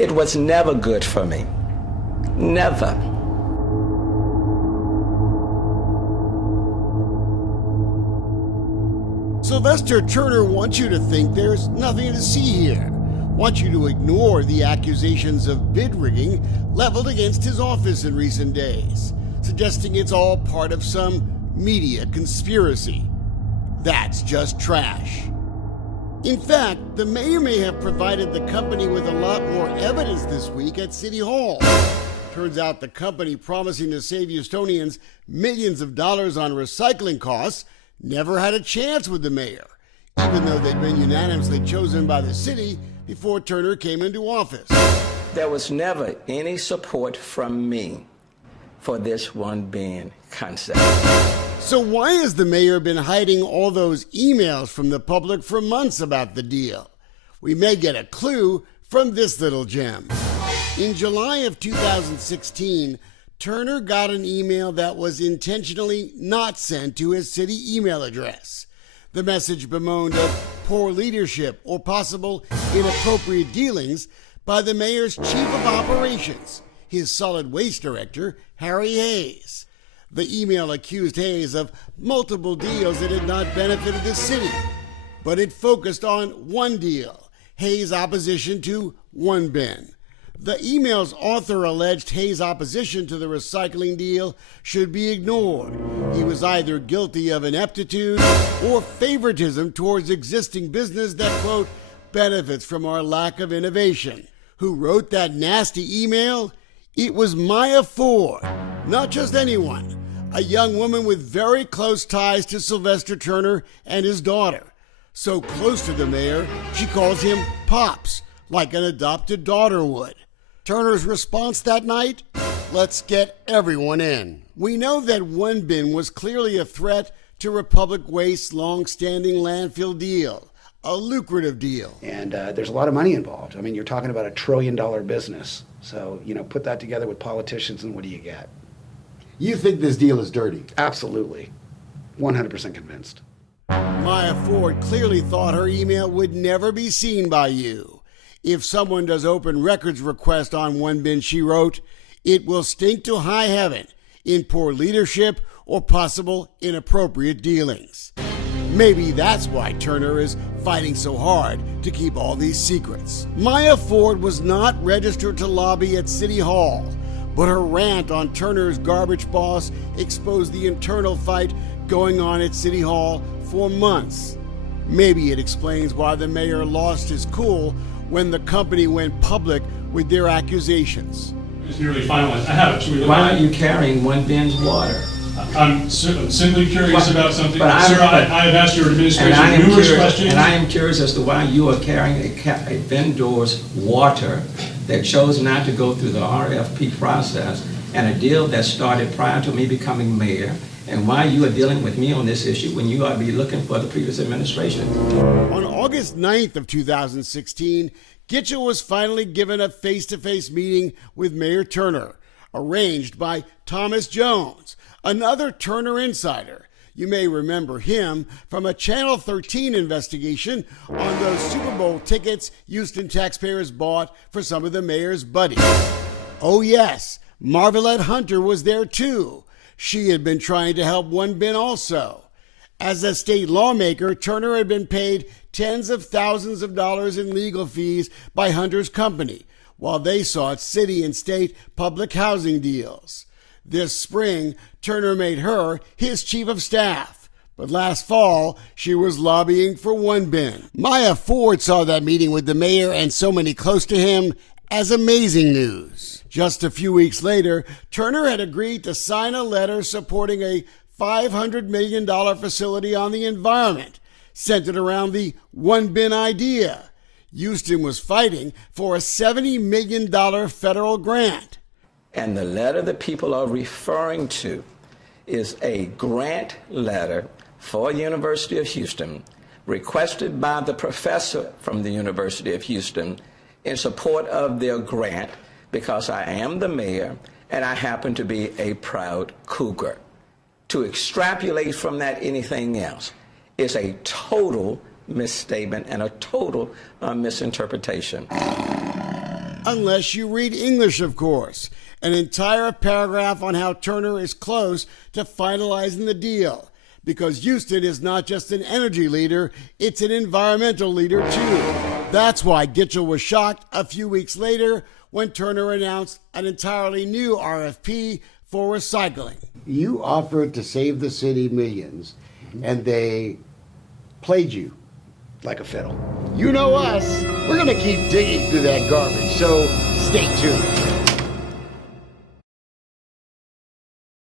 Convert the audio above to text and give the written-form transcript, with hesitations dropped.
It was never good for me. Never. Sylvester Turner wants you to think there's nothing to see here, wants you to ignore the accusations of bid rigging leveled against his office in recent days, suggesting it's all part of some media conspiracy. That's just trash. In fact, the mayor may have provided the company with a lot more evidence this week at City Hall. Turns out the company promising to save Houstonians millions of dollars on recycling costs never had a chance with the mayor, even though they'd been unanimously chosen by the city before Turner came into office. There was never any support from me for this one bin concept. So why has the mayor been hiding all those emails from the public for months about the deal? We may get a clue from this little gem. In July of 2016, Turner got an email that was intentionally not sent to his city email address. The message bemoaned of poor leadership or possible inappropriate dealings by the mayor's chief of operations, his solid waste director, Harry Hayes. The email accused Hayes of multiple deals that had not benefited the city, but it focused on one deal, Hayes' opposition to one bin. The email's author alleged Hayes' opposition to the recycling deal should be ignored. He was either guilty of ineptitude or favoritism towards existing business that, quote, benefits from our lack of innovation. Who wrote that nasty email? It was Maya Ford, not just anyone, a young woman with very close ties to Sylvester Turner and his daughter. So close to the mayor, she calls him Pops, like an adopted daughter would. Turner's response that night? Let's get everyone in. We know that one bin was clearly a threat to Republic Waste's long-standing landfill deal, a lucrative deal. And there's a lot of money involved. I mean, you're talking about $1 trillion business. So, put that together with politicians and what do you get? You think this deal is dirty? Absolutely. 100% convinced. Maya Ford clearly thought her email would never be seen by you. If someone does open records request on one bin, she wrote, it will stink to high heaven in poor leadership or possible inappropriate dealings. Maybe that's why Turner is fighting so hard to keep all these secrets. Maya Ford was not registered to lobby at City Hall, but her rant on Turner's garbage boss exposed the internal fight going on at City Hall for months. Maybe it explains why the mayor lost his cool when the company went public with their accusations. It's nearly finalized. I have it. Should we look Why at aren't it? you carrying one bin's water? I'm simply curious about something. Sir, I have asked your And administration numerous questions. And I am curious as to why you are carrying a vendor's water that chose not to go through the RFP process and a deal that started prior to me becoming mayor, and why you are dealing with me on this issue when you ought to be looking for the previous administration. On August 9th of 2016, Gitchell was finally given a face-to-face meeting with Mayor Turner, arranged by Thomas Jones, another Turner insider. You may remember him from a Channel 13 investigation on those Super Bowl tickets Houston taxpayers bought for some of the mayor's buddies. Oh yes, Marvelette Hunter was there too. She had been trying to help one bin also. As a state lawmaker, Turner had been paid tens of thousands of dollars in legal fees by Hunter's company, while they sought city and state public housing deals. This spring, Turner made her his chief of staff. But last fall, she was lobbying for one bin. Maya Ford saw that meeting with the mayor and so many close to him as amazing news. Just a few weeks later, Turner had agreed to sign a letter supporting a $500 million facility on the environment, centered around the one bin idea. Houston was fighting for a $70 million federal grant. And the letter that people are referring to is a grant letter for University of Houston requested by the professor from the University of Houston in support of their grant because I am the mayor and I happen to be a proud Cougar. To extrapolate from that anything else is a total misstatement and a total misinterpretation. Unless you read English, of course. An entire paragraph on how Turner is close to finalizing the deal. Because Houston is not just an energy leader, it's an environmental leader too. That's why Gitchell was shocked a few weeks later when Turner announced an entirely new RFP for recycling. You offered to save the city millions, and they played you. Like a fiddle. You know us, we're going to keep digging through that garbage, so stay tuned.